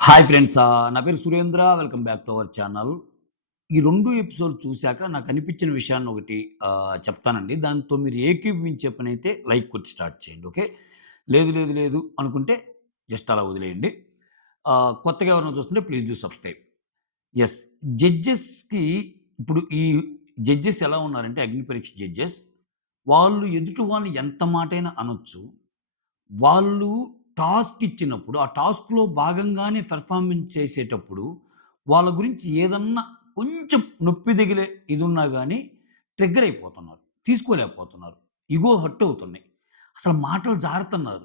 Hi friends. నా పేరు Surendra. Welcome back to our channel. ఈ 2 ఎపిసోడ్ చూసాక నాకనిపించిన విషయాన్ని ఒకటి చెప్తానండి. దాంతో మీరు ఏకీభవించే పనైతే లైక్ కొట్టి స్టార్ట్ చేయండి. ఓకే. లేదు అనుకుంటే జస్ట్ అలా వదిలేయండి. కొత్తగా ఎవరైనా చూస్తుంటే ప్లీజ్ డూ సబ్‌స్క్రైబ్. యెస్. జడ్జెస్‌కి ఇప్పుడు ఈ జడ్జెస్ ఎలా ఉన్నారంటే అగ్ని పరీక్ష జడ్జెస్, వాళ్ళు ఎదుటి వాళ్ళని ఎంత మాటైనా అనొచ్చు. వాళ్ళు టాస్క్ ఇచ్చినప్పుడు, ఆ టాస్క్‌లో భాగంగానే పెర్ఫార్మెన్స్ చేసేటప్పుడు, వాళ్ళ గురించి ఏదన్నా కొంచెం నొప్పి తగిలే ఇదున్నా గాని ట్రిగ్గర్ అయిపోతున్నారు. తీసుకోలేకపోతున్నారు. ఇగో హర్ట్ అవుతున్నాయి. అసలు మాటలు జారుతున్నారు.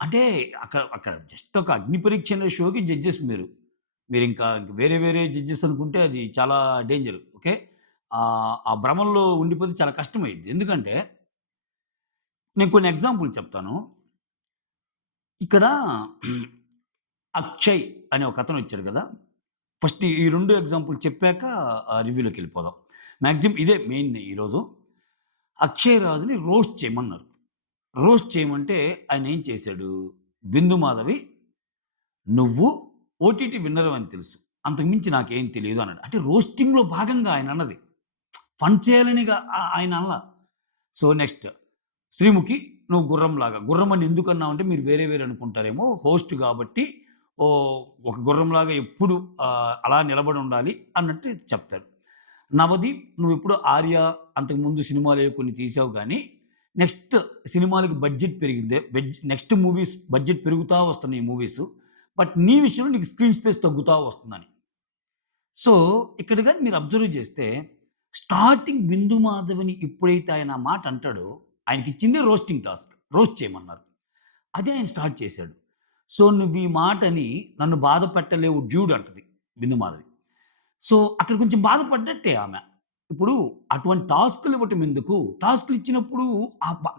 అంటే అక్కడ అక్కడ జస్ట్ ఒక అగ్ని పరీక్ష అనే షోకి జడ్జెస్ మీరు. మీరింకా వేరే జడ్జెస్ అనుకుంటే అది చాలా డేంజర్. ఓకే. ఆ భ్రమంలో ఉండిపోతే చాలా కష్టమైద్ది. ఎందుకంటే నేను కొన్ని ఎగ్జాంపుల్ చెప్తాను. ఇక్కడ అక్షయ్ అనే ఒకతను వచ్చాడు కదా! ఫస్ట్ ఈ 2 ఎగ్జాంపుల్ చెప్పాక రివ్యూలోకెళ్ళిపోదాం. మాక్సిమం ఇదే మెయిన్ ఈరోజు. అక్షయ్ రాజుని రోస్ట్ చేయమన్నారు. రోస్ట్ చేయమంటే ఆయనేం చేశాడు? 'బిందు మాధవి' నువ్వు ఓటీటీ విన్నర్‌వని తెలుసు. అంతకు మించి నాకేం తెలీదు అన్నాడు. అంటే రోస్టింగ్‌లో భాగంగా ఆయనన్నది. ఫన్ చేయాలనిగా ఆయన అనల. సో, నెక్స్ట్ 'శ్రీముఖి నువ్వు గుర్రంలాగా.' గుర్రం అని ఎందుకన్నావంటే మీరు వేరే అనుకుంటారేమో. హోస్ట్ గాబట్టి ఒక గుర్రంలాగా ఎప్పుడు అలా నిలబడి ఉండాలి అన్నట్టు చెప్తాడు. 'నవదీప్ నువ్విప్పుడు 'ఆర్య' అంతకుముందు సినిమాలేవో కొన్ని తీసావు గానీ, నెక్స్ట్ సినిమాలకి బడ్జెట్ పెరిగిందే. నెక్స్ట్ మూవీస్ బడ్జెట్ పెరుగుతా వస్తున్నాయి మూవీసు. బట్ నీ విషయంలో నీకు స్క్రీన్ స్పేస్ తగ్గుతా వస్తుందని. సో, ఇక్కడ గాని మీరు అబ్జర్వ్ చేస్తే, స్టార్టింగ్ 'బిందు మాధవిని' ఎప్పుడైతే ఆయన ఆ మాట అంటాడో, ఆయనకిచ్చిందే రోస్టింగ్ టాస్క్. రోస్ట్ చేయమన్నారు. అదే ఆయన స్టార్ట్ చేశాడు. సో, "నువ్వు ఈ మాటని నన్ను బాధ పెట్టలేవు డ్యూడ్" అంటది 'బిందు మాధవి. సో, అక్కడ కొంచెం బాధపడ్డట్టే ఆమె. ఇప్పుడు అటువంటి టాస్క్‌లు ఇవ్వటం ఎందుకు? టాస్క్‌లు ఇచ్చినప్పుడు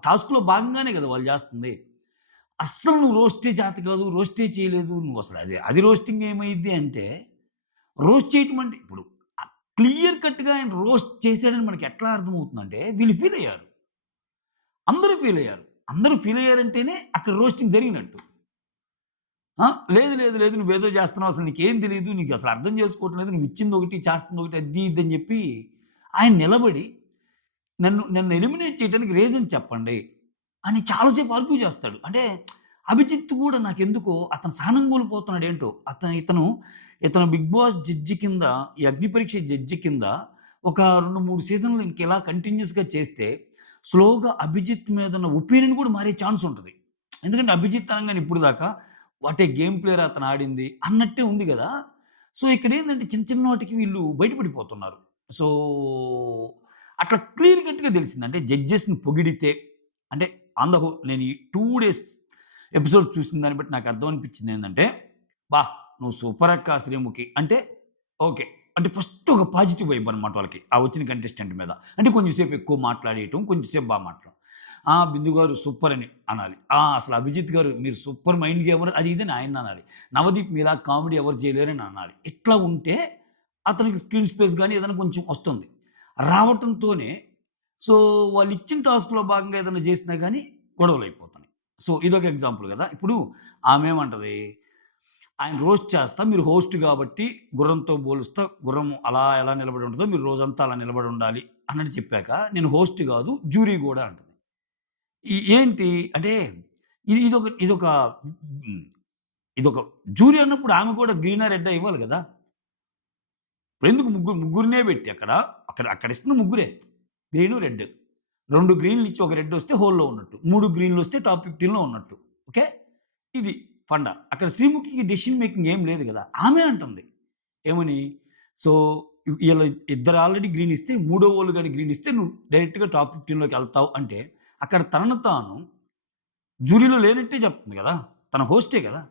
టాస్క్‌లో భాగంగానే కదా వాళ్ళు చేస్తుంది. అస్సలు నువ్వు రోస్టే చేత కాదు, రోస్టే చేయలేదు. నువ్వసలు అది రోస్టింగ్ ఏమైద్ది అంటే రోస్ట్ చేయటం అంటే ఇప్పుడు క్లియర్ కట్‌గా ఆయన రోస్ట్ చేసాడని మనకి ఎట్లా అర్థమవుతుందంటే వీళ్ళు ఫీల్ అయ్యారు. అందరూ ఫీల్ అయ్యారు. అందరూ ఫీల్ అయ్యారంటేనే అక్కడ రోస్టింగ్ జరిగినట్టు. ఆ! లేదు నువ్వేదో చేస్తున్నావు. అసలు నీకేం తెలీదు. నీకసలు అర్థం చేసుకోవట్లేదు. లేదు. నువ్విచ్చిందొకటి, చేస్తుందొకటి అది ఇది అని చెప్పి ఆయన నిలబడి నన్ను ఎలిమినేట్ చేయడానికి రీజన్ చెప్పండి అని చాలా సేపు ఆర్గ్యూ చేస్తాడు. అంటే అభిజిత్ కూడా నాకెందుకో అతను సహనం కోల్పోతున్నాడేంటో. ఇతను 'బిగ్ బాస్' జడ్జి కింద ఈ అగ్ని పరీక్ష జడ్జి కింద ఒక 2, 3 సీజన్‌లు ఇంకిలా కంటిన్యూయస్‌గా చేస్తే స్లోగా అభిజిత్ మీదున్న ఒపీనియన్ కూడా మారే ఛాన్స్ ఉంటది. ఎందుకంటే అభిజిత్ అనంగానే ఇప్పుడు దాకా వాట్ ఏ గేమ్ ప్లేయర్ అతను ఆడింది అన్నట్టే ఉంది గదా! సో, ఇక్కడేందంటే చిన్న వాటికి వీళ్ళు బయట పడిపోతున్నారు. సో, అట్లా క్లియర్ కట్‌గా తెలిసింది. అంటే జడ్జెస్‌ని పొగిడితే అంటే ఆన్ ద హోల్ నేను ఈ 2 డేస్ ఎపిసోడ్ చూసిన దాన్ని బట్టి నాకు అర్థం అనిపించిందేందంటే, "అబ్బా! నువ్వు సూపర్ అక్క శ్రీముఖి." అంటే ఓకే. అంటే ఫస్ట్ ఒక పాజిటివ్ వైబ్ అనమాట వాళ్ళకి. ఆ వచ్చిన కంటెస్టెంట్ మీద. అంటే కొంచెం సేపు ఎక్కువ మాట్లాడేయటం, కొంచెం సేపు మాట్లాడడం. బిందు గారు సూపర్ అని అనాలి. అసలు అభిజిత్ గారు మీరు సూపర్ మైండ్ గేమర్ అది ఇది అని ఆయన్ననాలి. నవదీప్ మీలా కామెడీ ఎవరు చేయలేరని అనాలి. ఇట్లా ఉంటే అతనికి స్క్రీన్ స్పేస్ గాని ఏదైనా కొంచెం వస్తుంది. రావటంతోనే సో, వాళ్ళిచ్చిన టాస్క్‌లో భాగంగా ఏదైనా జేసినా గాని గొడవలయిపోతున్నాయి. సో, ఇదొక ఎగ్జాంపుల్ గదా! ఇప్పుడు ఆమేమంటది, ఆయన రోస్ట్ చేస్తా, మీరు హోస్ట్ గాబట్టి గుర్రంతో పోలుస్తా, గుర్రం అలా ఎలా నిలబడి ఉంటదో మీరు రోజంతా అలా నిలబడి ఉండాలి అన్నట్టు చెప్పాక, నేను హోస్ట్ గాదు, జ్యూరీ గూడా అంటది. ఏంటి అంటే ఇదొక హ్మ్. ఇదొక జ్యూరీ అన్నప్పుడు ఆమె కూడా గ్రీనా, రెడ్డా ఇవ్వాలి గదా! ఇప్పుడెందుకు ముగ్గురినే బెట్టి అక్కడ ఇస్తుంది ముగ్గురే. Green, red. 2 గ్రీన్‌లిచ్చి ఒక రెడ్డొస్తే హోల్‌లో ఉన్నట్టు. 3 గ్రీన్‌లొస్తే టాప్ 15లో ఉన్నట్టు. ఓకే. ఇది ఫండా. అక్కడ శ్రీముఖికి డెసిషన్ మేకింగ్ ఏం లేదు గదా! ఆమె అంటుంది. ఏమని? సో, ఈళ్ళ ఇద్దరు ఆల్రెడీ గ్రీన్ ఇస్తే మూడో వోళ్ళు గాని గ్రీన్ ఇస్తే నువ్వు డైరెక్ట్‌గా టాప్ 15లోకెళ్తావు అంటే, అక్కడ తనను తాను జ్యూరీలో లేనట్టే చెప్తుంది గదా! తన హోస్టే గదా!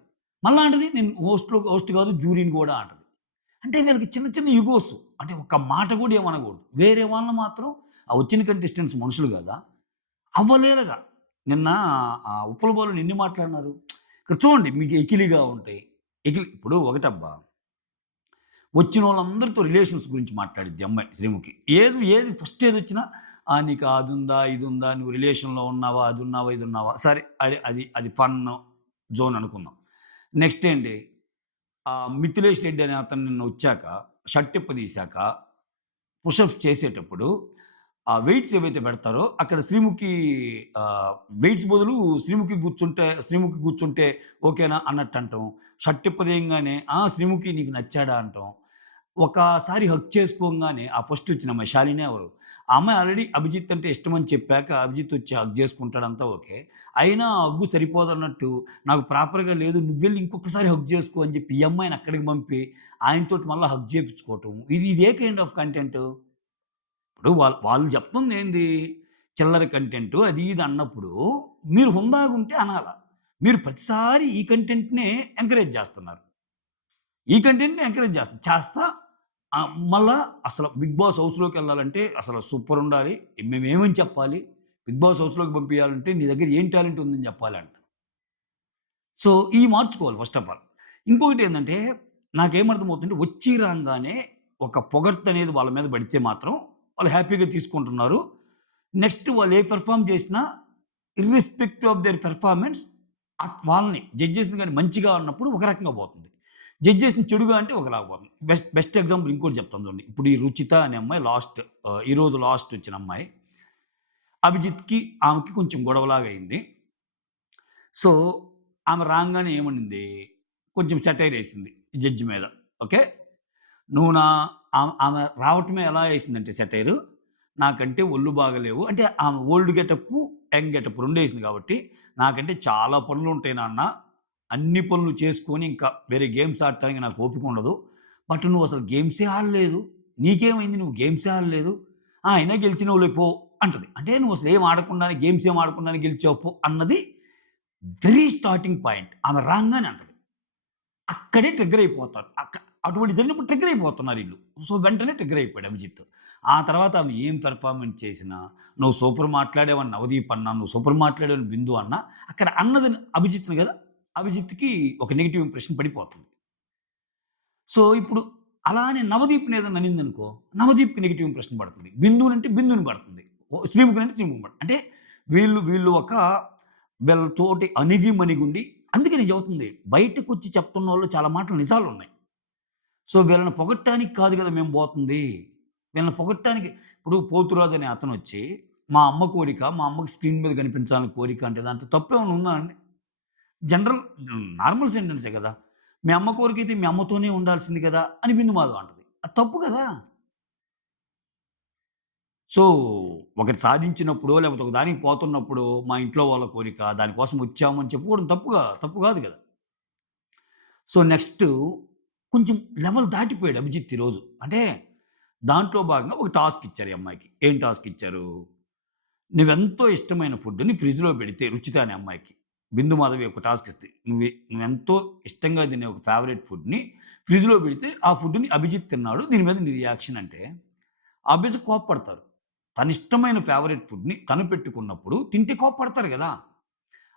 మళ్ళా అంటది నేను హోస్ట్ గాదు జ్యూరీని గూడా అంటది. అంటే వీళ్ళకి చిన్న ఇగోస్. అంటే ఒక్క మాట గూడా ఏమనగూడదు. వేరే వాళ్ళని మాత్రం ఆ వచ్చిన కంటెస్టెంట్స్ మనుషులు గదా! అవ్వలేరుగా. నిన్న ఉప్పల బాలుని ఎన్ని మాటలన్నారు. ఇక్కడ చూడండి మీకు ఎకిలిగా ఉంటాయి. ఇప్పుడు ఒకటబ్బా! వచ్చినోళ్ళందరితో రిలేషన్స్ గురించి మాట్లాడిద్ది ఈ అమ్మాయి శ్రీముఖి. ఏది ఫస్ట్ ఏదొచ్చినా నీకు అదుందా, ఇదుందా, నువ్వు రిలేషన్‌లో ఉన్నావా, అదున్నావా, ఇదున్నావా, సరే అది ఫన్ జోన్ అనుకుందాం. నెక్స్ట్ ఏంటి మిథిలేష్ రెడ్డి అనే అతను నిన్న వచ్చాక షర్ట్ ఇప్పదీశాక పుషప్స్ చేసేటప్పుడు ఆ వెయిట్స్ ఏవైతే పెడతారో అక్కడ శ్రీముఖి వెయిట్స్ బదులు శ్రీముఖి కూర్చుంటే ఓకేనా అన్నట్టు అంటాం. షర్ట్ ఇప్పదీయంగానే శ్రీముఖి నీకు నచ్చాడా అంటాం. ఒకసారి హగ్ చేసుకోంగానే ఆ ఫస్ట్ వచ్చిన అమ్మాయి శాలిని ఎవరు? ఆ అమ్మాయి ఆల్రెడీ అభిజిత్ అంటే ఇష్టమని చెప్పాక అభిజిత్ వచ్చి హగ్ చేసుకుంటాడు అంతా ఓకే. అయినా ఆ హగ్గు సరిపోదన్నట్టు నాకు ప్రాపర్‌గా లేదు నువ్వెళ్లి ఇంకొకసారి హగ్ చేసుకో అని చెప్పి ఈ అమ్మాయిని అక్కడికి పంపి ఆయనతోటి మళ్ళా హగ్ చేపించుకోవటం. ఇదే కైండ్ ఆఫ్ కంటెంటు. ఇప్పుడు వాళ్ళు చెప్తుందేంది? చిల్లర కంటెంటు అది ఇది అన్నప్పుడు మీరు హుందాగుంటే అనాల. మీరు ప్రతిసారి ఈ కంటెంట్‌నే ఎంకరేజ్ చేస్తున్నారు. ఈ కంటెంట్‌ని ఎంకరేజ్ చేస్తా మళ్ళా అసలు 'బిగ్ బాస్' హౌస్‌లోకెళ్ళాలంటే అసలు సూపరుండాలి. మేమేమని చెప్పాలి? 'బిగ్ బాస్' హౌస్‌లోకి పంపియాలంటే నీ దగ్గర ఏం టాలెంట్ ఉందని చెప్పాలంట. సో, ఇయి మార్చుకోవాలి ఫస్ట్ ఆఫ్ ఆల్. ఇంకొకటేందంటే నాకేమర్థమవుతుందంటే వచ్చి రాంగానే ఒక పొగడ్తనేది వాళ్ళ మీద పడితే మాత్రం వాళ్ళు హ్యాపీగా తీసుకుంటున్నారు. నెక్స్ట్ వాళ్ళు ఏ పెర్ఫార్మ్ చేసినా ఇర్రెస్పెక్టివ్ ఆఫ్ దేర్ పెర్ఫార్మన్స్ వాళ్ళని జడ్జెస్‌ని గాని మంచిగా అన్నప్పుడు ఒక రకంగా పోతుంది. జడ్జెస్‌ని చెడుగా అంటే ఒకలాగా పోతుంది. బెస్ట్ ఎగ్జాంపుల్ ఇంకోటి చెప్తాను చూడండి. ఇప్పుడు ఈ 'రుచిత' అనే అమ్మాయి ఈరోజు లాస్ట్ వచ్చిన అమ్మాయి. అభిజిత్‌కి, ఆమెకి కొంచెం గొడవలాగా అయింది. సో, ఆమె రాంగానే ఏమనింది, కొంచెం సెటైర్ ఏసింది జడ్జి మీద. ఓకే. నువ్వు నా ఆమె రావటమే ఎలా ఏసిందంటే సెటైరు, నాకంటే ఒళ్ళు బాగాలేవు అంటే ఆమె ఓల్డ్ గెటప్పు, యంగ్ గెటప్ రెండేసింది కాబట్టి, నాకంటే చాలా పనులుంటాయి నాన్న. అన్ని పనులు చేసుకొని ఇంకా వేరే గేమ్స్ ఆడటానికి నాకు ఓపిక ఉండదు. బట్ నువ్వసలు గేమ్సే ఆడలేదు. నీకేమైంది నువ్వు గేమ్సే ఆడలేదు. అయినా గెలిచినవులే పో అంటది. అంటే నువ్వసలు ఏం ఆడకుండానే గేమ్స్ ఏం ఆడకుండానే గెలిచావు పో అన్నది వెరీ స్టార్టింగ్ పాయింట్. ఆమె రాంగానే అంటది. అక్కడే ట్రిగ్గర్ అయిపోతారు. అటువంటి జరిగినప్పుడు ట్రిగ్గర్ అయిపోతున్నారు ఈళ్ళు. సో, వెంటనే ట్రిగ్గర్ అయిపోయాడు అభిజిత్. ఆ తర్వాత ఆమె ఏం పెర్ఫార్మన్స్ చేసినా, "నువ్వు సూపర్ మాట్లాడావని నవదీప్ అన్నా, నువ్వు సూపర్ మాట్లాడావని బిందు అన్నా" అక్కడ అన్నది అభిజిత్‌ని గదా! అభిజిత్‌కి ఒక నెగెటివ్ ఇంప్రెషన్ పడిపోతుంది. సో, ఇప్పుడు అలానే నవదీప్‌ని ఏదన్నా అనిందనుకో, నవదీప్‌కి నెగెటివ్ ఇంప్రెషన్ పడుతుంది. బిందునంటే బిందుని పడుతుంది. శ్రీముఖినంటే శ్రీముఖిని పడుతుంది. అంటే వీళ్ళు వీళ్ళతోటి అణిగిమణిగుండి అందుకే నేను చెబుతుంది. బయటకొచ్చి చెప్తున్నోళ్ళు చాలా మాటలు నిజాలున్నాయి. సో, వీళ్ళని పొగడటానికి కాదు గదా! మేము బోతుంది. వీళ్ళని పొగడటానికి ఇప్పుడు పోతురాజు అనే అతనొచ్చి, మా అమ్మకి స్క్రీన్ మీద కనిపించాలని కోరిక అంటే దాంట్లో తప్పేమన్నా ఉందా అండి? జనరల్ నార్మల్ సెంటెన్సే గదా! మీ అమ్మ కోరికైతే మీ అమ్మతోనే ఉండాల్సింది గదా! అని బిందు మాధవ్ అంటది. అది తప్పు గదా! సో, ఒకటి సాధించినప్పుడో, లేకపోతే ఒక దానికి పోతున్నప్పుడో, మా ఇంట్లో వాళ్ళ కోరిక, దానికోసం వచ్చాము అని చెప్పుకోవడం తప్పు గాదు గదా! సో, నెక్స్టు కొంచెం లెవెల్ దాటిపోయాడు అభిజిత్ ఈరోజు. అంటే దాంట్లో భాగంగా ఒక టాస్క్ ఇచ్చారు ఈ అమ్మాయికి. ఏం టాస్క్ ఇచ్చారు? నువ్వెంతో ఇష్టమైన ఫుడ్‌ని ఫ్రిడ్జ్‌లో పెడితే రుచిత అనే అమ్మాయికి. బిందు మాధవి ఒక టాస్క్ ఇస్తది. నువ్వెంతో ఇష్టంగా తినే ఒక ఫేవరైట్ ఫుడ్‌ని ఫ్రిడ్జ్‌లో పెడితే ఆ ఫుడ్‌ని అభిజిత్ తిన్నాడు. దీని మీద నీ రియాక్షన్ అంటే ఆబ్వియస్‌గా కోప్పడతారు. తనిష్టమైన ఫేవరైట్ ఫుడ్‌ని తను పెట్టుకున్నప్పుడు తింటే కోప్పడతారు గదా!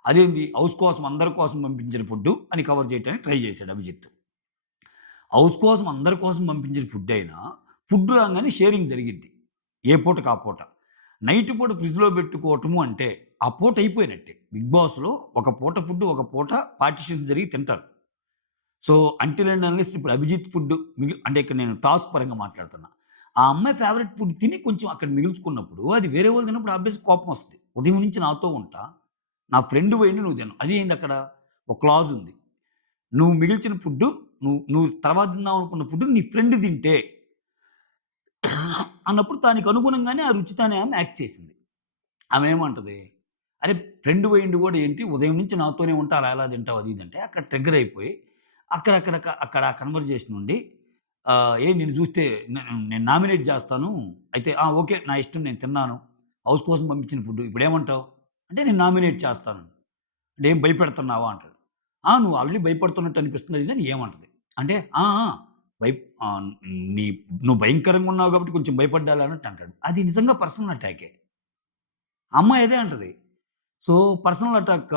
అదేంది హౌస్ కోసం అందరి కోసం పంపించిన ఫుడ్డు అని కవర్ చేయటానికి ట్రై చేశాడు అభిజిత్. హౌస్ కోసం అందరి కోసం పంపించిన ఫుడ్ అయినా, ఫుడ్ రాంగానే షేరింగ్ జరిగిద్ది. ఏ పూటకి ఆ పూట. నైట్ పూట ఫ్రిడ్జ్‌లో పెట్టుకోవటము అంటే, ఆ పూట అయిపోయినట్టే. బిగ్ బాస్‌లో ఒక పూట ఫుడ్, ఒక పూట పార్టిషన్స్ జరిగి తింటారు. సో, అంటిల్ అండ్ అన్లెస్ ఇప్పుడు అభిజిత్ ఫుడ్ అంటే ఇక్కడ నేను టాస్క్ పరంగా మాట్లాడుతున్నా. ఆ అమ్మాయి ఫేవరెట్ ఫుడ్ తిని కొంచెం అక్కడ మిగిల్చుకున్నప్పుడు, అది వేరే వాళ్ళు తిన్నప్పుడు ఆబ్వియస్‌గా కోపం వస్తది. ఉదయం నుంచి నాతో ఉంటా. నా ఫ్రెండ్ పోయిండు నువ్వు తినవు. అదేందక్కడ? ఒక క్లాజ్ ఉంది. నువ్వు మిగిల్చిన ఫుడ్డు నువ్వు తర్వాత తిందాం అనుకున్న ఫుడ్ నీ ఫ్రెండ్ తింటే అన్నప్పుడు దానికి అనుగుణంగానే ఆ రుచిత అనే ఆమె యాక్ట్ చేసింది. ఆమె ఏమంటది? "అరే! ఫ్రెండ్ పోయిండు గూడా ఏంటి ఉదయం నుంచి నాతోనే ఉంటా అలా ఎలా తింటావు?" అది ఇది అంటే అక్కడ ట్రిగ్గర్ అయిపోయి అక్కడ ఆ కన్వర్జేషన్ నుండి నిన్ను చూస్తే నేను నామినేట్ చేస్తాను. అయితే ఓకే. నా ఇష్టం నేను తిన్నాను. హౌస్ కోసం పంపించిన ఫుడ్ ఇప్పుడేమంటావు? అంటే నేను నామినేట్ చేస్తాను. అంటే ఏం భయపెడుతున్నావా అంటాడు. నువ్వు ఆల్రెడీ భయపడుతున్నట్టు అనిపిస్తున్నది అని ఏమంటది. అంటే ఆ! ఆ! భయ్ ఆహ్, నీ నువ్వు భయంకరంగా ఉన్నావు కాబట్టి కొంచెం భయపడ్డాలే అన్నట్టు అంటాడు. అది నిజంగా పర్సనల్ అటాకే. అమ్మాయి అదే అంటది. సో, పర్సనల్ అటాక్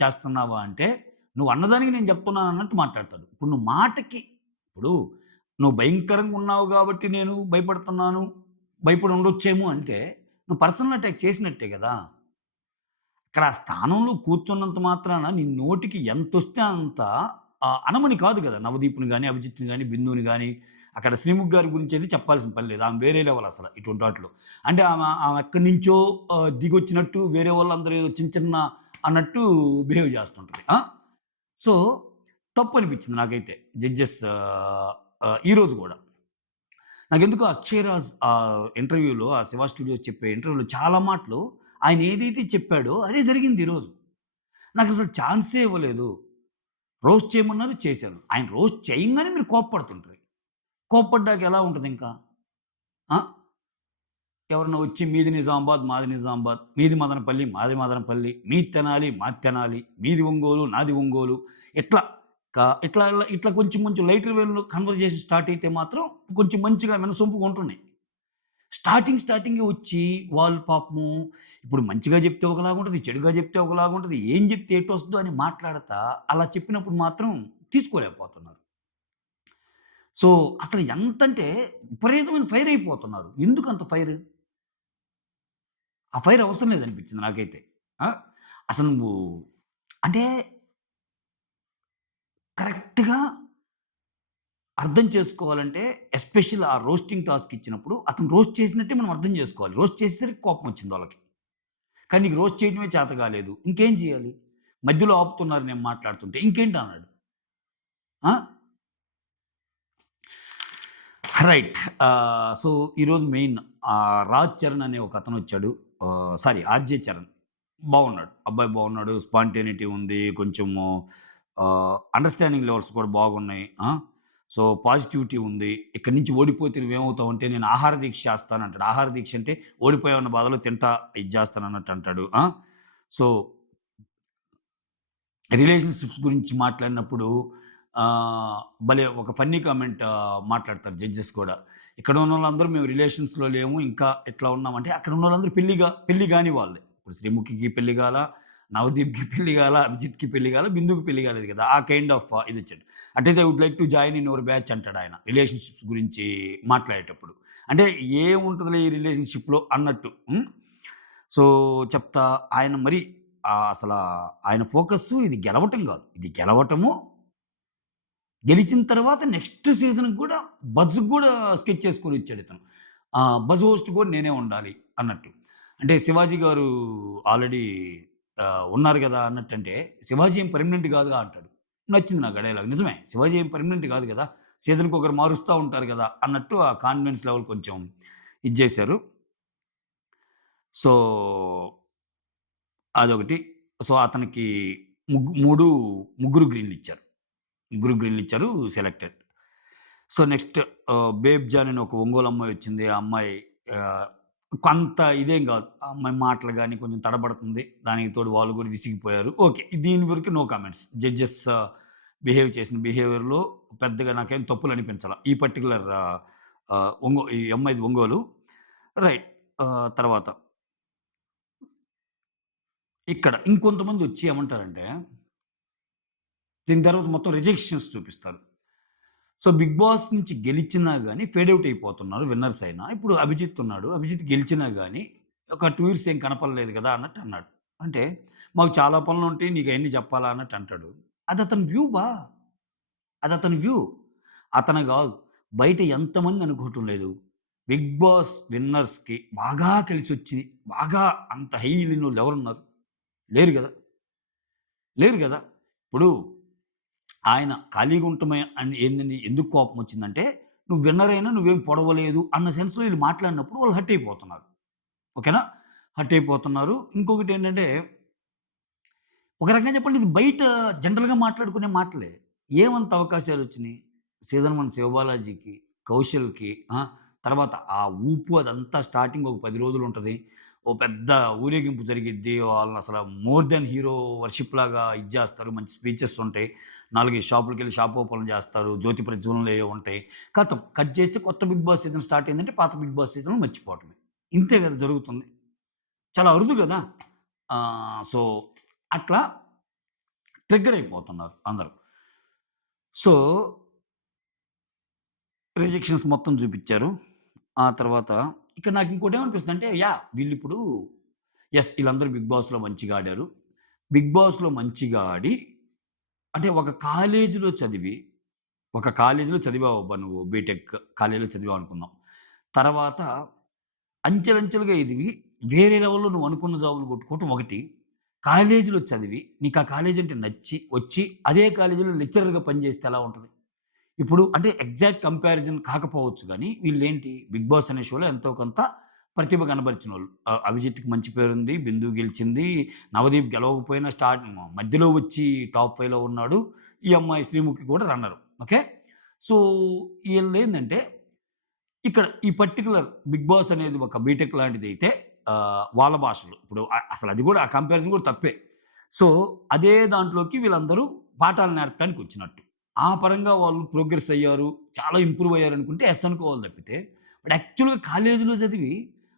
చేస్తున్నావా అంటే, నువ్వు అన్నదానికి నేను చెప్తున్నాను అన్నట్టు మాట్లాడతాడు. ఇప్పుడు నువ్వు మాటకి ఇప్పుడు నువ్వు భయంకరంగా ఉన్నావు కాబట్టి నేను భయపడుతున్నాను, భయపడి ఉండొచ్చేమో అంటే, నువ్వు పర్సనల్ అటాక్ చేసినట్టే గదా! ఇక్కడ ఆ స్థానంలో కూర్చున్నంత మాత్రాన నీ నోటికి ఎంతొస్తే అంత అనమని కాదు గదా! నవదీప్‌ని గాని, అభిజిత్‌ని గాని, బిందుని గాని, అక్కడ శ్రీముఖి గారి గురించయితే చెప్పాల్సిన పని లేదు. ఆమె వేరే లెవెల్ అసల ఇటువంటి వాటిలో. అంటే ఆమె ఎక్కడి నుంచో దిగొచ్చినట్టు వేరే వాళ్ళందరూ ఏదో చిన్న చిన్న అన్నట్టు బిహేవ్ చేస్తుంటది. సో, తప్పనిపించింది నాకైతే. జడ్జెస్ ఈరోజు గూడా. నాకెందుకో 'అక్షయరాజ్' ఇంటర్వ్యూలో ఆ 'శివ స్టూడియోస్' చెప్పే ఇంటర్వ్యూలో చాలా మాటలు ఆయన ఏదైతే చెప్పాడో అదే జరిగింది ఈరోజు. నాకసలు ఛాన్సే ఇవ్వలేదు. రోస్ట్ చేయమన్నారు చేశాను. ఆయన రోస్ట్ చేయంగానే మీరు కోప్పడుతుంటారు. కోప్పడ్డాక ఎలా ఉంటదింకా? ఆ! ఎవరన్నా వచ్చి మీది నిజామాబాద్, మాది నిజామాబాద్, మీది మదనపల్లి, మాది మదనపల్లి, మీది తెనాలి, మాది తెనాలి, మీది ఒంగోలు, నాది ఒంగోలు. ఇట్లా ఇట్లా ఇట్లా కొంచెం కొంచెం లైటర్ వేలో కన్వర్జేషన్ స్టార్ట్ అయితే మాత్రం కొంచెం మంచిగా వినసొంపుగా ఉంటున్నాయి. స్టార్టింగే వచ్చి వాళ్ళు పాపము ఇప్పుడు మంచిగా చెప్తే ఒకలాగుంటది, చెడుగా చెప్తే ఒకలాగుంటది, ఏం చెప్తే ఎటొస్తదో అని మాట్లాడతా అలా చెప్పినప్పుడు మాత్రం తీసుకోలేకపోతున్నారు. సో, అసలు ఎంతంటే విపరీతమైన ఫైర్ అయిపోతున్నారు. ఎందుకంత ఫైర్? ఆ ఫైర్ అవసరం లేదనిపించింది నాకైతే. ఆ! అసలు నువ్వు అంటే కరెక్ట్‌గా అర్థం చేసుకోవాలంటే ఎస్పెషల్ ఆ రోస్టింగ్ టాస్క్ ఇచ్చినప్పుడు అతను రోస్ట్ చేసినట్టే మనం అర్థం చేసుకోవాలి. రోస్ట్ చేసేసరికి కోపమొచ్చింది వాళ్ళకి. కానీ నీకు రోస్ట్ చేయడమే చేత కాలేదు. ఇంకేం చేయాలి? మధ్యలో ఆపుతున్నారు నేను మాట్లాడుతుంటే. ఇంకేంటన్నాడు. ఆ! రైట్. సో, ఈరోజు మెయిన్ 'రాజ్ చరణ్' అనే ఒకతనొచ్చాడు. Sorry 'RJ Charan.' బాగున్నాడు. అబ్బాయి బాగున్నాడు. స్పాంటేనిటీ ఉంది. కొంచెము అండర్‌స్టాండింగ్ లెవెల్స్ కూడా బాగున్నాయి. సో, పాజిటివిటీ ఉంది. ఇక్కడి నుంచి ఓడిపోతే నువ్వేమవుతావంటే నేను ఆహార దీక్ష చేస్తానంటాడు. ఆహార దీక్ష అంటే ఓడిపోయామన్న బాధలో తింటా ఇది చేస్తానన్నట్టు అంటాడు. సో, రిలేషన్‌షిప్స్ గురించి మాట్లాడినప్పుడు భలే ఒక ఫన్నీ కామెంట్ మాట్లాడతారు జడ్జెస్ కూడా. ఇక్కడ ఉన్నోళ్ళందరూ మేము రిలేషన్స్‌లో లేము. ఇంకా ఇట్లా ఉన్నామంటే అక్కడ ఉన్నోళ్ళందరూ పెళ్లి గాని వాళ్ళే. ఇప్పుడు శ్రీముఖికి పెళ్లి గాల, నవదీప్‌కి పెళ్లి గాల, అభిజిత్‌కి పెళ్లి గాల, బిందుకి పెళ్లి కాలేదు కదా! ఆ కైండ్ ఆఫ్ ఇదొచ్చాడు. అంటే I would like to join in your batch అంటాడాయన. రిలేషన్‌షిప్స్ గురించి మాట్లాడేటప్పుడు. అంటే ఏముంటదిలే ఈ రిలేషన్‌షిప్‌లో అన్నట్టు. సో, చెప్తా ఆయన మరి అసలా ఆయన ఫోకస్సు ఇది గెలవటం గాదు. ఇది గెలవటము, గెలిచిన తర్వాత నెక్స్ట్ సీజన్‌కి గూడా బజ్‌కి గూడా స్కెచ్ చేసుకొనొచ్చాడితను. బజ్ హోస్ట్ గూడా నేనే ఉండాలి అన్నట్టు. అంటే శివాజీ గారు ఆల్రెడీ ఉన్నారు గదా! అన్నట్టంటే, శివాజీ ఏం పర్మనెంట్ గాదుగా అంటాడు. నచ్చింది నాకు ఆ డైలాగ్. నిజమే. శివాజీ ఏం పర్మనెంట్ గాదు గదా! సీజన్‌కొకరు మారుస్తా ఉంటారు గదా! అన్నట్టు ఆ కాన్ఫిడెన్స్ లెవెల్ కొంచెం ఇది జేశారు. సో అదొకటి. సో, అతనికి మూడు ముగ్గురు గ్రీన్‌లిచ్చారు. ముగ్గురు గ్రీన్‌లిచ్చారు. సెలెక్టెడ్. సో, నెక్స్ట్ 'బేబ్ జాన్' అని ఒక ఒంగోలు అమ్మాయొచ్చింది. ఆ అమ్మాయి ఆహ్, కొంత ఇదేం గాదు. ఆ అమ్మాయి మాటలు గాని కొంచెం తడబడుతుంది. దానికి తోడు వాళ్ళు గూడా విసిగిపోయారు. ఓకే. దీని వరకు నో కామెంట్స్. జడ్జెస్ బిహేవ్ చేసిన బిహేవియర్‌లో పెద్దగా నాకేం తప్పులనిపించలా. ఈ పర్టిక్యులర్ ఈ అమ్మాయిది ఒంగోలు. రైట్. తర్వాత ఇక్కడ ఇంకొంతమందొచ్చి ఏమంటారంటే దీని తర్వాత మొత్తం రిజెక్షన్స్ చూపిస్తారు. సో, 'బిగ్ బాస్' నుంచి గెలిచినా గాని ఫేడ్ ఔట్ అయిపోతున్నారు విన్నర్స్ అయినా. ఇప్పుడు అభిజిత్ ఉన్నాడు. అభిజిత్ గెలిచినా గాని ఒక 2 ఇయర్స్ ఏం కనపడలేదు గదా! అన్నట్టు అన్నాడు. అంటే మాకు చాలా పనులుంటాయి నీకయన్నీ జెప్పాలా అన్నట్టు అంటాడు. అదతని వ్యూ అదతని వ్యూ. అతను గాదు. బయట ఎంతమంది అనుకోవటం లేదు. 'బిగ్ బాస్' విన్నర్స్‌కి బాగా కలిసొచ్చి బాగా అంత హై ఎళ్ళినోళ్ళు ఎవరున్నారు? లేరు గదా! లేరు గదా! ఇప్పుడు ఆయన ఖాళీగా ఉండటమే అని ఏందండి ఎందుకు కోపమొచ్చిందంటే, "నువ్వు విన్నర్ అయినా నువ్వేం పొడవలేదు" అన్న సెన్స్‌లో ఈళ్ళు మాట్లాడినప్పుడు వాళ్ళు హర్ట్ అయిపోతున్నారు. ఓకేనా? హర్ట్ అయిపోతున్నారు. ఇంకొకటేంటంటే, ఒక రకంగా చెప్పండి ఇది బయట జనరల్‌గా మాట్లాడుకునే మాటలే. ఏమంత అవకాశాలొచ్చినియి? సీజన్ 1 శివబాలాజీకి, కౌశల్‌కి తర్వాత ఆ ఊపు అదంతా స్టార్టింగ్ ఒక 10 రోజులుంటది. ఓ పెద్ద ఊరేగింపు జరిగిద్ది. వాళ్ళనసల మోర్ దాన్ హీరో వర్షిప్ లాగా ఇది జేస్తారు. మంచి స్పీచెస్ ఉంటాయి. 4, 5 షాపులకెళ్ళి షాప్ ఓపెన్‌లు జేస్తారు. జ్యోతి ప్రజ్వలనలు ఏయో ఉంటాయి. ఖతం కట్ చేస్తే కొత్త 'బిగ్ బాస్' సీజన్ స్టార్ట్ అయిందంటే పాత 'బిగ్ బాస్' సీజన్ మర్చిపోవటమే. ఇంతే గదా జరుగుతుంది. చాలా అరుదు గదా! సో, అట్లా ట్రిగ్గర్ అయిపోతున్నారు అందరూ. సో, రిజెక్షన్స్ మొత్తం చూపిచ్చారు. ఆ తర్వాత ఇక్కడ నాకు ఇంకోటేమనిపిస్తుందంటే వీళ్ళిప్పుడు ఈళ్ళందరూ 'బిగ్ బాస్‌లో' మంచిగా ఆడారు. 'బిగ్ బాస్‌లో' మంచిగా ఆడి అంటే ఒక కాలేజీలో చదివావబ్బా నువ్వు బీటెక్ కాలేజీలో చదివావనుకుందాం. తర్వాత అంచెలంచెలుగా ఎదిగి వేరే లెవెల్‌లో నువ్వు అనుకున్న జాబులు కొట్టుకోవటం ఒకటి. కాలేజీలో చదివి నీకా కాలేజీ అంటే నచ్చి వచ్చి అదే కాలేజీలో లెక్చరర్‌గా పనిచేస్తే ఎలా ఉంటది? ఇప్పుడు అంటే ఎగ్జాక్ట్ కంపారిజన్ కాకపోవచ్చు గానీ, వీళ్ళేంటి 'బిగ్ బాస్' అనే షోలో ఎంతో కొంత ప్రతిభ కనబరిచినోళ్ళు. 'అభిజిత్‌కి' మంచి పేరుంది. 'బిందు' గెలిచింది. 'నవదీప్' గెలవకపోయినా మధ్యలో వచ్చి టాప్ 5లో ఉన్నాడు. ఈ అమ్మాయి 'శ్రీముఖి' కూడా రన్నరు. ఓకే. సో, ఈళ్ళేందంటే ఇక్కడ ఈ పర్టిక్యులర్ 'బిగ్ బాస్' అనేది ఒక బీటెక్ లాంటిదైతే వాళ్ళ భాషలో ఇప్పుడు అసలది గూడా ఆ కంపారిజన్ గూడా తప్పే. సో, అదే దాంట్లోకి వీళ్ళందరూ పాఠాలు నేర్పడానికొచ్చినట్టు. ఆ పరంగా వాళ్ళు ప్రోగ్రెస్ అయ్యారు. చాలా ఇంప్రూవ్ అయ్యారనుకుంటే యెస్ అనుకోవాలి తప్పితే, బట్ యాక్చువల్‌గా కాలేజీలో చదివి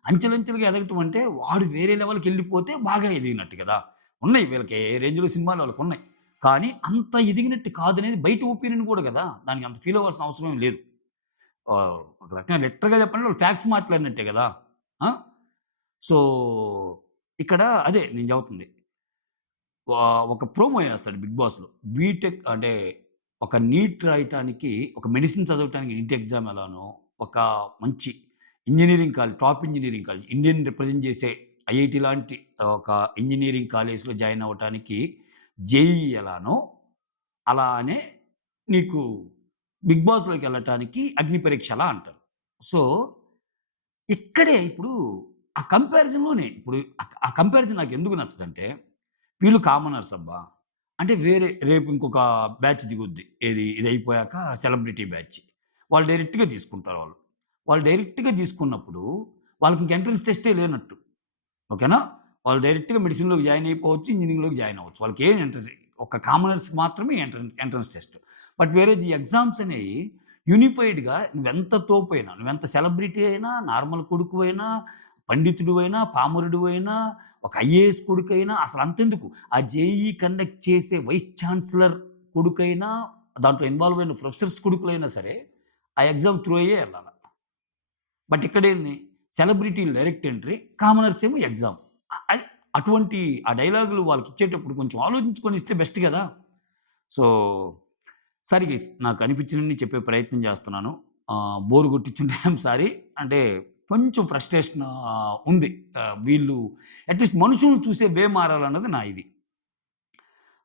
అంచెలంచెలుగా ఎదగటం అంటే వాడు వేరే లెవెల్‌కెళ్ళిపోతే బాగా ఎదిగినట్టు గదా! ఉన్నాయి వీళ్ళకి ఏ రేంజ్‌లో సినిమాలు వాళ్ళకున్నాయి. కానీ అంత ఎదిగినట్టు కాదనేది బయట ఒపీనియన్ గూడా గదా! దానికి అంత ఫీల్ అవ్వాల్సిన అవసరం ఏం లేదు. ఒక రకంగా లిటరల్‌గా చెప్పాలంటే వాళ్ళు ఫ్యాక్ట్స్ మాట్లాడినట్టే గదా! ఆ! సో, ఇక్కడ అదే నేను చెబుతుంది. ఒక ప్రోమో ఏస్తాడు 'బిగ్ బాస్‌లో'. బీటెక్ అంటే ఒక నీట్ రాయటానికి, ఒక మెడిసిన్ చదవటానికి నీట్ ఎగ్జామ్ ఎలానో, ఒక మంచి engineering college, top engineering college, ఇండియాని రిప్రజెంట్ చేసే ఐఐటీ లాంటి ఒక ఇంజినీరింగ్ కాలేజ్‌లో జాయిన్ అవ్వటానికి జేఈఈ ఎలానో, అలానే నీకు 'బిగ్ బాస్‌లోకెళ్ళటానికి అగ్ని పరీక్ష అలా అంటారు. సో, ఇక్కడే ఇప్పుడు ఆ కంపారిజన్‌లోనే ఇప్పుడు ఆ కంపారిజన్ నాకెందుకు నచ్చదంటే, వీళ్ళు కామనర్స్ అబ్బా! అంటే వేరే రేపు ఇంకొక బ్యాచ్ దిగుద్ది. ఇదయిపోయాక సెలబ్రిటీ బ్యాచ్. వాళ్ళు డైరెక్ట్‌గా తీసుకుంటారు వాళ్ళు. వాళ్ళు డైరెక్ట్‌గా తీసుకున్నప్పుడు వాళ్ళకింక ఎంట్రన్స్ టెస్టే లేనట్టు. ఓకేనా? వాళ్ళు డైరెక్ట్‌గా మెడిసిన్‌లోకి జాయిన్ అయిపోవచ్చు. ఇంజినీరింగ్‌లోకి జాయిన్ అవ్వచ్చు. వాళ్ళకేం ఎంట్రన్స్ ఒక కామనర్స్‌కి మాత్రమే ఎంట్రన్స్ టెస్ట్. బట్ వేరేజ్ ఈ ఎగ్జామ్స్ అనేయి యూనిఫైడ్‌గా నువ్వెంత తోపైనా, నువ్వెంత సెలబ్రిటీ అయినా, నార్మల్ కొడుకువైనా, పండితుడివైనా, పామరుడివైనా, ఒక ఐఏఎస్ కొడుకైనా అసలంతెందుకు ఆ జేఈఈ కండక్ట్ చేసే వైస్ ఛాన్సలర్ కొడుకైనా, దాంట్లో ఇన్వాల్వ్ అయిన ప్రొఫెసర్స్ కొడుకులైనా సరే, ఆ ఎగ్జామ్ త్రూ అయ్యే ఎళ్ళాల. బట్ ఇక్కడేంది సెలబ్రిటీలు డైరెక్ట్ ఎంట్రీ, కామనర్స్ ఏమో ఎగ్జామ్. అది అటువంటి ఆ డైలాగులు వాళ్ళకిచ్చేటప్పుడు కొంచెం ఆలోచించుకొని ఇస్తే బెస్ట్ గదా! సో, సారీ గైస్ నాకనిపించినన్ని చెప్పే ప్రయత్నం చేస్తున్నాను. బోర్ కొట్టించుంటే ఐయామ్ సారీ. అంటే కొంచెం ఫ్రస్ట్రేషన్ ఉంది. వీళ్ళు అట్‌లీస్ట్ మనుషుల్ని చూసే వే మారాలన్నది నా ఇది.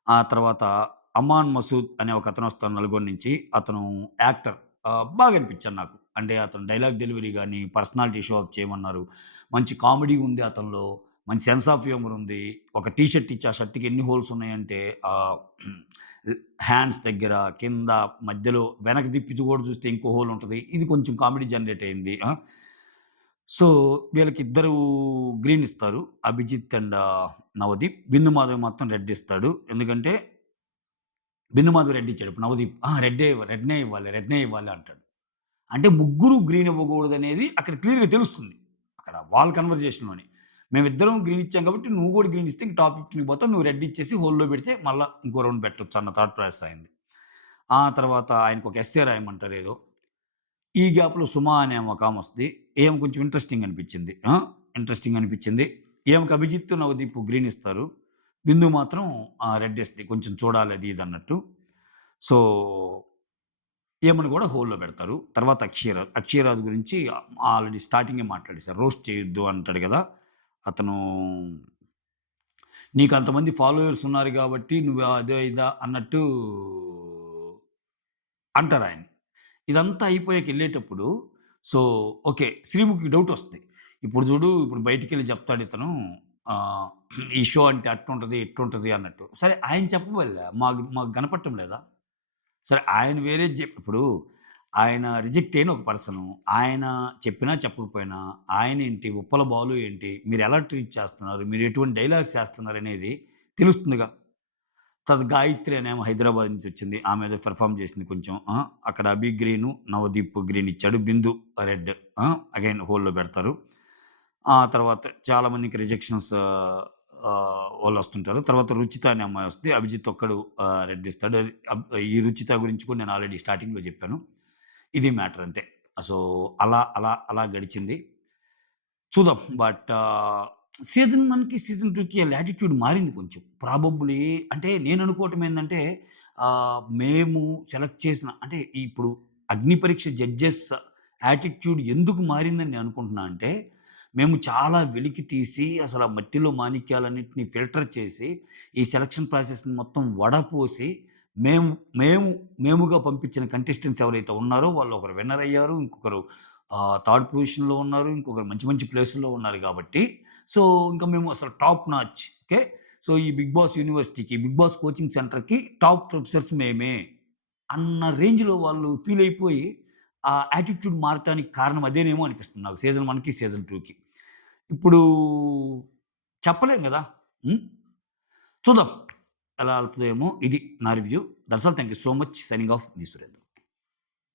ఆ తర్వాత 'అమాన్ మసూద్' అనే ఒకతనొస్తాడు నల్గొండ నుంచి. అతను యాక్టర్. బాగా అనిపించాడు నాకు. అంటే అతను డైలాగ్ డెలివరీ గాని, పర్సనాలిటీ షో ఆఫ్ చేయమన్నారు. మంచి కామెడీ ఉంది అతనిలో. మంచి సెన్స్ ఆఫ్ హ్యూమర్ ఉంది. ఒక టీ షర్ట్ ఇచ్చి ఆ షర్ట్‌కి ఎన్ని హోల్స్ ఉన్నాయంటే ఆహ్, హ్యాండ్స్ దగ్గర, కింద, మధ్యలో వెనక్కి తిప్పి కూడా చూస్తే ఇంకో హోల్ ఉంటది. ఇది కొంచెం కామెడీ జనరేట్ అయింది. సో, వీళ్ళకిద్దరూ గ్రీన్ ఇస్తారు. 'అభిజిత్' అండ్ నవదీప్. 'బిందు మాధవ్' మాత్రం రెడ్ ఇస్తాడు. ఎందుకంటే 'బిందు మాధవ్' రెడ్ ఇచ్చాడు. ఇప్పుడు 'నవదీప్' రెడ్‌నే ఇవ్వాలి అంటాడు. అంటే ముగ్గురు గ్రీన్ ఇవ్వకూడదనేది అక్కడ క్లియర్‌గా తెలుస్తుంది. అక్కడ వాళ్ళ కన్వర్జేషన్‌లోనే. మేమిద్దరం గ్రీన్ ఇచ్చాం కాబట్టి నువ్వు కూడా గ్రీన్ ఇస్తే ఇంక టాప్ 15కి పోతావు. నువ్వు రెడ్ ఇచ్చేసి హోల్‌లో పెడితే మళ్ళా ఇంకో రౌండ్ పెట్టొచ్చు అన్న థాట్ ప్రాసెస్ అయింది. ఆ తర్వాత ఆయనకొక ఎస్సే రాయమంటారేదో. ఈ గ్యాప్‌లో సుమ అనే ఒకామొస్తది. ఈమె కొంచెం ఇంట్రెస్టింగ్ అనిపించింది. ఇంట్రెస్టింగ్ అనిపించింది. ఈమెకి అభిజిత్, నవదీప్ గ్రీన్ ఇస్తారు. బిందు మాత్రం రెడ్ ఇస్తది. కొంచెం చూడాలి అది ఇది అన్నట్టు. సో, ఈమెను కూడా హోల్‌లో పెడతారు. తర్వాత అక్షయరాజు గురించి ఆల్రెడీ స్టార్టింగే మాట్లాడేసారు. రోస్ట్ చేయొద్దు అంటాడు గదా! అతను నీకంతమంది ఫాలోవర్స్ ఉన్నారు గాబట్టి నువ్వు అదో ఇదా అన్నట్టు అంటారాయన్ని. ఇదంతా అయిపోయాకెళ్ళేటప్పుడు సో, ఓకే. శ్రీముఖికి డౌటొస్తది. ఇప్పుడు జూడు ఇప్పుడు బయటికెళ్ళి జెప్తాడితను ఆహ్, ఈ షో అంటే అట్టుంటది, ఇట్టుంటది అన్నట్టు. సరే ఆయన చెప్పవల్లే మాకు మాకు కనపడటం లేదా? సరే ఆయన వేరేది ఇప్పుడు ఆయన రిజెక్ట్ అయిన ఒక పర్సను. ఆయన చెప్పినా చెప్పకపోయినా ఆయనేంటి, ఉప్పల బాలు ఏంటి, మీరెలా ట్రీట్ చేస్తున్నారు, మీరు ఎటువంటి డైలాగ్స్ చేస్తున్నారనేది తెలుస్తుందిగా. తర్వాత గాయత్రి అనేమో హైదరాబాద్ నుంచొచ్చింది. ఆమె ఏదో పెర్ఫార్మ్ చేసింది కొంచెం. అక్కడ అభి గ్రీను, నవదీప్ గ్రీన్ ఇచ్చాడు. బిందు రెడ్. అగైన్ హోల్‌లో పెడతారు. ఆ తర్వాత చాలా మందికి రిజెక్షన్స్ వాళ్ళొస్తుంటారు. తర్వాత రుచిత అనే అమ్మాయి వస్తది. అభిజిత్ ఒక్కడు రెడ్ ఇస్తాడు. ఈ రుచిత గురించి కూడా నేను ఆల్రెడీ స్టార్టింగ్‌లో చెప్పాను. ఇది మ్యాటర్ అంతే. సో, అలా గడిచింది. చూద్దాం. బట్ సీజన్ 1కి, సీజన్ 2కి ఆళ్ళ యాటిట్యూడ్ మారింది కొంచెం. ప్రాబబ్లీ అంటే నేననుకోవటం ఏందంటే, మేము సెలెక్ట్ చేసిన అంటే ఇప్పుడు అగ్ని పరీక్ష జడ్జెస్ యాటిట్యూడ్ ఎందుకు మారిందని నేను అనుకుంటున్నా అంటే, మేము చాలా వెలికి తీసి అసల మట్టిలో మాణిక్యాలన్నిటిని ఫిల్టర్ చేసి, ఈ సెలక్షన్ ప్రాసెస్‌ని మొత్తం వడపోసి, మేము మేము మేముగా పంపించిన కంటెస్టెంట్స్ ఎవరైతే ఉన్నారో వాళ్ళు ఒకరు విన్నర్ అయ్యారు. ఇంకొకరు థర్డ్ పొజిషన్‌లో ఉన్నారు. ఇంకొకరు మంచి మంచి ప్లేసుల్లో ఉన్నారు గాబట్టి, సో, ఇంకా మేము అసలు టాప్ నాచ్ ఓకే. సో, ఈ 'బిగ్ బాస్' యూనివర్సిటీకి, 'బిగ్ బాస్' కోచింగ్ సెంటర్‌కి టాప్ ప్రొఫెసర్స్ మేమే అన్న రేంజ్‌లో వాళ్ళు ఫీల్ అయిపోయి, ఆ యాటిట్యూడ్ మారటానికి కారణం అదేనేమో అనిపిస్తుంది నాకు. సీజన్ 1కి, సీజన్ 2కి. ఇప్పుడు చెప్పలేం గదా! హ్మ్. చూద్దాం. ఎలా ఎళ్తదేమో ఇది నా review. That's all. Thank you so much. Signing off me Surendra.